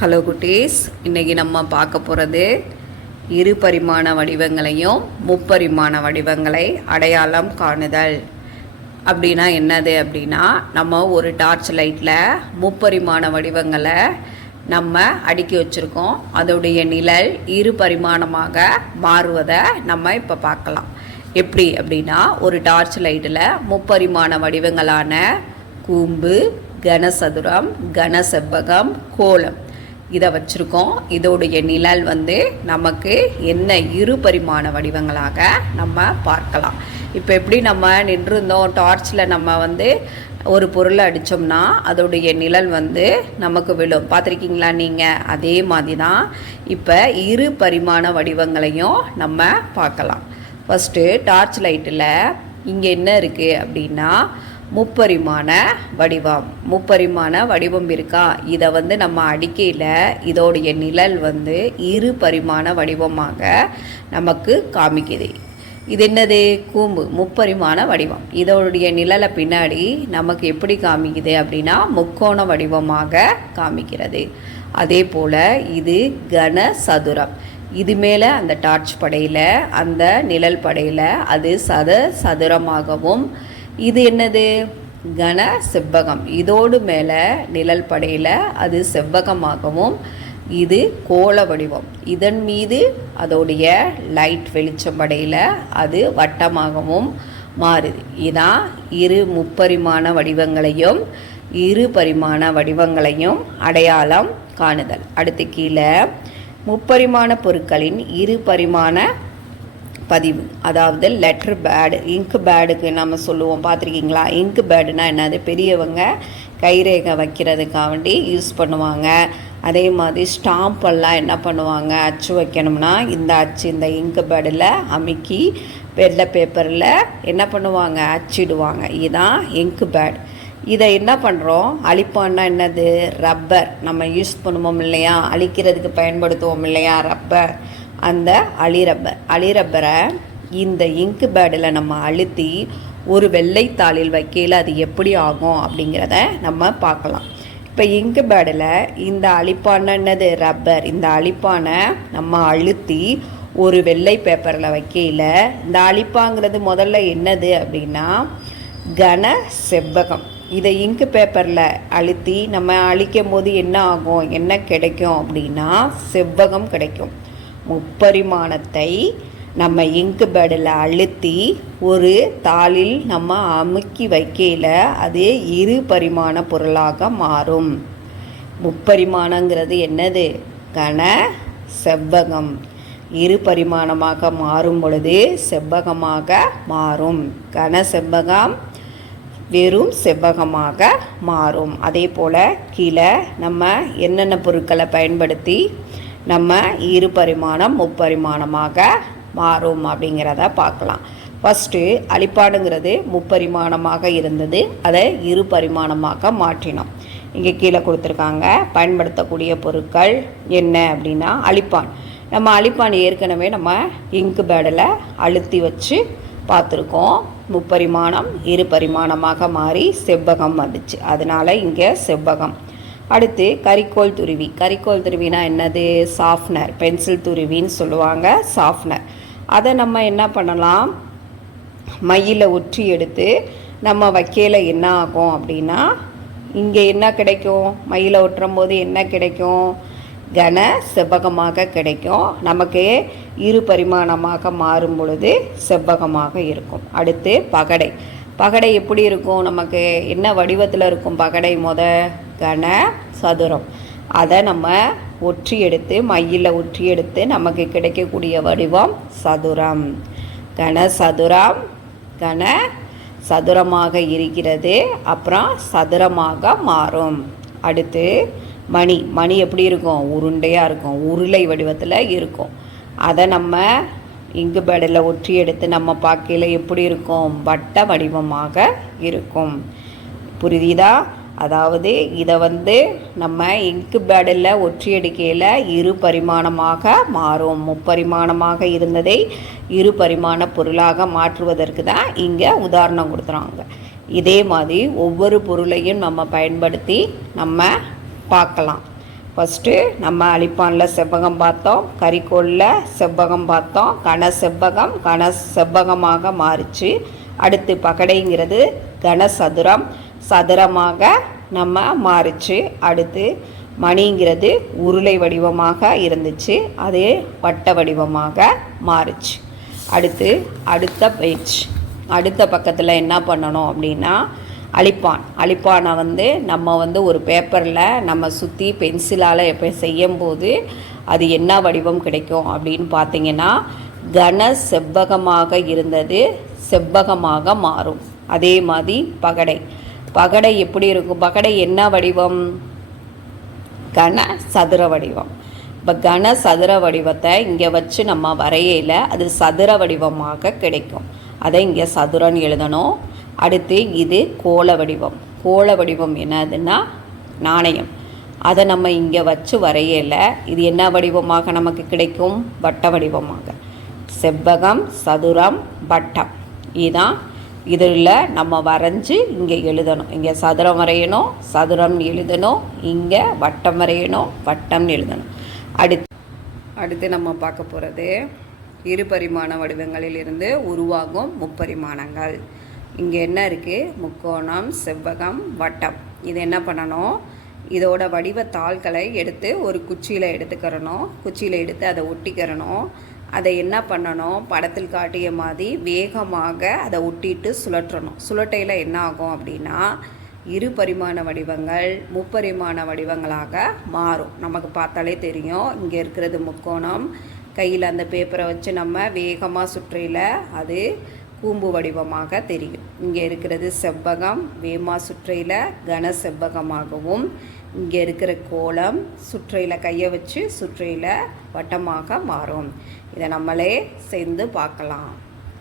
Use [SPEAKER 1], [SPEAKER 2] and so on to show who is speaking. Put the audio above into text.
[SPEAKER 1] Hello குட்டீஸ். இன்றைக்கி நம்ம பார்க்க போகிறது இரு பரிமாண வடிவங்களையும் முப்பரிமாண வடிவங்களை அடையாளம் காணுதல். அப்படின்னா என்னது அப்படின்னா நம்ம ஒரு டார்ச் லைட்டில் முப்பரிமாண வடிவங்களை நம்ம அடுக்கி வச்சுருக்கோம். அதோடைய நிழல் இரு பரிமாணமாக மாறுவதை நம்ம இப்போ பார்க்கலாம். எப்படி அப்படின்னா ஒரு டார்ச் லைட்டில் முப்பரிமாண வடிவங்களான கூம்பு கனசதுரம் கனசெவ்வகம் கோலம். இதை வச்சுருக்கோம். இதோடைய நிழல் வந்து நமக்கு என்ன இரு பரிமாண வடிவங்களாக நம்ம பார்க்கலாம். இப்போ எப்படி நம்ம நின்றுருந்தோம் டார்ச்சில் நம்ம வந்து ஒரு பொருளை அடித்தோம்னா அதோடைய நிழல் வந்து நமக்கு விழும். பார்த்துருக்கீங்களா நீங்கள் அதே மாதிரி தான் இப்போ இரு பரிமாண வடிவங்களையும் நம்ம பார்க்கலாம். ஃபஸ்ட்டு டார்ச் லைட்டில் இங்கே என்ன இருக்குது அப்படின்னா முப்பரிமாண வடிவம். முப்பரிமாண வடிவம் இருக்கா? இதை வந்து நம்ம அடிக்கையில் இதோடைய நிழல் வந்து இரு பரிமாண வடிவமாக நமக்கு காமிக்குது. இது என்னது? கூம்பு. முப்பரிமாண வடிவம். இதோடைய நிழலை பின்னாடி நமக்கு எப்படி காமிக்குது அப்படின்னா முக்கோண வடிவமாக காமிக்கிறது. அதே போல் இது கன சதுரம். இது மேலே அந்த டார்ச் படையில் அந்த நிழல் படையில் அது சத சதுரமாகவும் இது என்னது? கன செவ்வகம். இதோடு மேலே நிழல் படையில் அது செவ்வகமாகவும் இது கோள வடிவம். இதன் மீது அதோடைய லைட் வெளிச்சம் படையில் அது வட்டமாகவும் மாறுது. இதான் இரு முப்பரிமாண வடிவங்களையும் இரு பரிமாண வடிவங்களையும் அடையாளம் காணுதல். அடுத்து கீழே முப்பரிமாண பொருட்களின் இரு பரிமாண பதிவு. அதாவது லெட்டர் பேடு இங்கு பேடுக்கு நம்ம சொல்லுவோம். பார்த்துருக்கீங்களா? இங்கு பேடுனா என்னது? பெரியவங்க கைரேகை வைக்கிறதுக்காக வேண்டி யூஸ் பண்ணுவாங்க. அதே மாதிரி ஸ்டாம்பெல்லாம் என்ன பண்ணுவாங்க? அச்சு வைக்கணும்னா இந்த அச்சு இந்த இங்கு பேடில் அமுக்கி வெள்ளை பேப்பரில் என்ன பண்ணுவாங்க? அச்சிடுவாங்க. இதுதான் இங்கு பேட் இதை என்ன பண்ணுறோம் அழிப்பான்னா என்னது? ரப்பர் நம்ம யூஸ் பண்ணுவோம் இல்லையா? அழிக்கிறதுக்கு பயன்படுத்துவோம் இல்லையா? ரப்பர் அந்த அழிரப்பர் அழிரப்பரை இந்த இங்கு பேடில் நம்ம அழுத்தி ஒரு வெள்ளைத்தாளில் வைக்கையில் அது எப்படி ஆகும் அப்படிங்கிறத நம்ம பார்க்கலாம். இப்போ இங்கு பேடில் இந்த அழிப்பானது ரப்பர். இந்த அழிப்பானை நம்ம அழுத்தி ஒரு வெள்ளை பேப்பரில் வைக்கையில் இந்த அழிப்பாங்கிறது முதல்ல என்னது அப்படின்னா கன செவ்வகம். இதை இங்கு பேப்பரில் அழுத்தி நம்ம அழிக்கும் போது என்ன ஆகும்? என்ன கிடைக்கும் அப்படின்னா செவ்வகம் கிடைக்கும். முப்பரிமாணத்தை நம்ம இங்கு பேடில் அழுத்தி ஒரு தாளில் நம்ம அமுக்கி வைக்கையில் அது இரு பரிமாண பொருளாக மாறும். முப்பரிமாணங்கிறது என்னது? கன செவ்வகம். இரு பரிமாணமாக மாறும் பொழுது செவ்வகமாக மாறும். கன செவ்வகம் வெறும் செவ்வகமாக மாறும். அதே போல் கீழே நம்ம என்னென்ன பொருட்களை பயன்படுத்தி நம்ம இரு பரிமாணம் முப்பரிமாணமாக மாறும் அப்படிங்கிறத பார்க்கலாம். ஃபஸ்ட்டு அழிப்பாடுங்கிறது முப்பரிமாணமாக இருந்தது. அதை இரு பரிமாணமாக மாற்றினோம். இங்கே கீழே கொடுத்துருக்காங்க பயன்படுத்தக்கூடிய பொருட்கள் என்ன அப்படின்னா அழிப்பான். நம்ம அழிப்பான் ஏற்கனவே நம்ம இங்கு பேடில் அழுத்தி வச்சு பார்த்துருக்கோம். முப்பரிமாணம் இரு பரிமாணமாக மாறி செவ்வகம் வந்துச்சு. அதனால் இங்கே செவ்வகம். அடுத்து கரிக்கோல் துருவி. கரிக்கோல் துருவினா என்னது? சாஃப்னர் பென்சில் துருவின்னு சொல்லுவாங்க சாஃப்னர் அதை நம்ம என்ன பண்ணலாம்? மையில் ஒற்றி எடுத்து நம்ம வைக்கையில் என்ன ஆகும் அப்படின்னா இங்கே என்ன கிடைக்கும்? மயில ஒட்டுறும் போது என்ன கிடைக்கும்? கன செவ்வகமாக கிடைக்கும். நமக்கு இரு பரிமாணமாக மாறும் பொழுது செவ்வகமாக இருக்கும். அடுத்து பகடை. பகடை எப்படி இருக்கும்? நமக்கு என்ன வடிவத்தில் இருக்கும் பகடை முத? கன சதுரம். அதை நம்ம ஒற்றி எடுத்து மையில் ஒற்றி எடுத்து நமக்கு கிடைக்கக்கூடிய வடிவம் சதுரம். கன சதுரம் கன சதுரமாக இருக்கிறது. அப்புறம் சதுரமாக மாறும். அடுத்து மணி. மணி எப்படி இருக்கும்? உருண்டையாக இருக்கும். உருளை வடிவத்தில் இருக்கும். அதை நம்ம இங்கு பேடில் ஒற்றி எடுத்து நம்ம பார்க்கையில் எப்படி இருக்கும்? வட்ட வடிவமாக இருக்கும். புரியுதா? அதாவது இதை வந்து நம்ம இங்கு பேடில் ஒற்றியடிக்கையில் இரு பரிமாணமாக மாறும். முப்பரிமாணமாக இருந்ததை இரு பரிமாண பொருளாக மாற்றுவதற்கு தான் இங்கே உதாரணம் கொடுத்துறாங்க இதே மாதிரி ஒவ்வொரு பொருளையும் நம்ம பயன்படுத்தி நம்ம பார்க்கலாம். ஃபஸ்ட்டு நம்ம அழிப்பானில் செவ்வகம் பார்த்தோம். கரிக்கோளில் செவ்வகம் பார்த்தோம். கன செவ்வகம் கன செவ்வகமாக மாறிச்சு. அடுத்து பகடைங்கிறது கனசதுரம் சதுரமாக நம்ம மாறிச்சு. அடுத்து மணிங்கிறது உருளை வடிவமாக இருந்துச்சு. அது வட்ட வடிவமாக மாறுச்சு. அடுத்து அடுத்த பயிற்சி அடுத்த பக்கத்தில் என்ன பண்ணணும் அப்படின்னா அழிப்பான். அழிப்பானை வந்து நம்ம வந்து ஒரு பேப்பரில் நம்ம சுற்றி பென்சிலால் எப்போ செய்யும்போது அது என்ன வடிவம் கிடைக்கும் அப்படின்னு பார்த்தீங்கன்னா கன செவ்வகமாக இருந்தது செவ்வகமாக மாறும். அதே மாதிரி பகடை. பகடை எப்படி இருக்கும்? பகடை என்ன வடிவம்? கன சதுர வடிவம். இப்போ கன சதுர வடிவத்தை இங்கே வச்சு நம்ம வரையில அது சதுர வடிவமாக கிடைக்கும். அதை இங்கே சதுரன்னு எழுதணும். அடுத்து இது கோள வடிவம். கோள வடிவம் என்னதுன்னா நாணயம். அதை நம்ம இங்கே வச்சு வரையல இது என்ன வடிவமாக நமக்கு கிடைக்கும்? வட்ட வடிவமாக. செவ்வகம் சதுரம் வட்டம். இதுதான் இதில் நம்ம வரைஞ்சி இங்கே எழுதணும். இங்கே சதுரம் வரையணும் சதுரம் எழுதணும் இங்கே வட்டம் வரையணும் வட்டம் எழுதணும். அடுத்து அடுத்து நம்ம பார்க்க போகிறது இரு பரிமாண வடிவங்களிலிருந்து உருவாகும் முப்பரிமாணங்கள். இங்கே என்ன இருக்குது முக்கோணம் செவ்வகம் வட்டம். இது என்ன பண்ணணும்? இதோட வடிவ தாள்களை எடுத்து ஒரு குச்சியில் எடுத்துக்கிறணும். குச்சியில் எடுத்து அதை ஒட்டிக்கிறணும். அதை என்ன பண்ணணும்? படத்தில் காட்டிய மாதிரி வேகமாக அதை ஒட்டிட்டு சுழற்றணும். சுழட்டையில் என்ன ஆகும் அப்படின்னா இரு பரிமாண வடிவங்கள் முப்பரிமாண வடிவங்களாக மாறும். நமக்கு பார்த்தாலே தெரியும். இங்கே இருக்கிறது முக்கோணம். கையில் அந்த பேப்பரை வச்சு நம்ம வேகமாக சுற்றையில் அது கூம்பு வடிவமாக தெரியும். இங்கே இருக்கிறது செவ்வகம். வேமா சுற்றையில் கன செவ்வகமாகவும் இங்கே இருக்கிற கோலம் சுற்றையில் கையை வச்சு சுற்றையில் வட்டமாக மாறும். இதை நம்மளே சேர்ந்து பார்க்கலாம்.